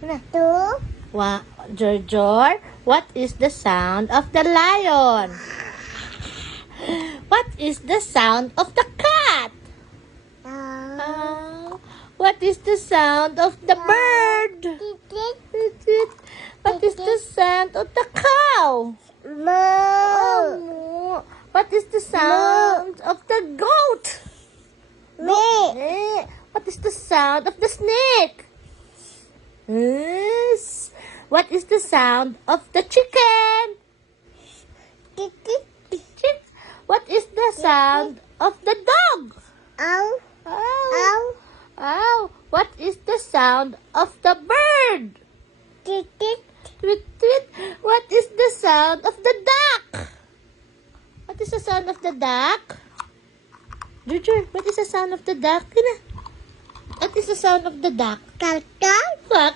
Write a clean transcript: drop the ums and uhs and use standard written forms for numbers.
Two. Jor, what is the sound of the lion? What is the sound of the cat? What is the sound of the bird? What is the sound of the cow? Moo. What is the sound of the goat? Me. What is the sound of the snake? Yes. What is the sound of the chicken? What is the sound of the dog? Ow. Ow. Ow. What is the sound of the bird? Tit. Tweet, tweet. What is the sound of the duck? What is the sound of the duck? Jor, what is the sound of the duck? What is the sound of the duck? Kakak. Quack,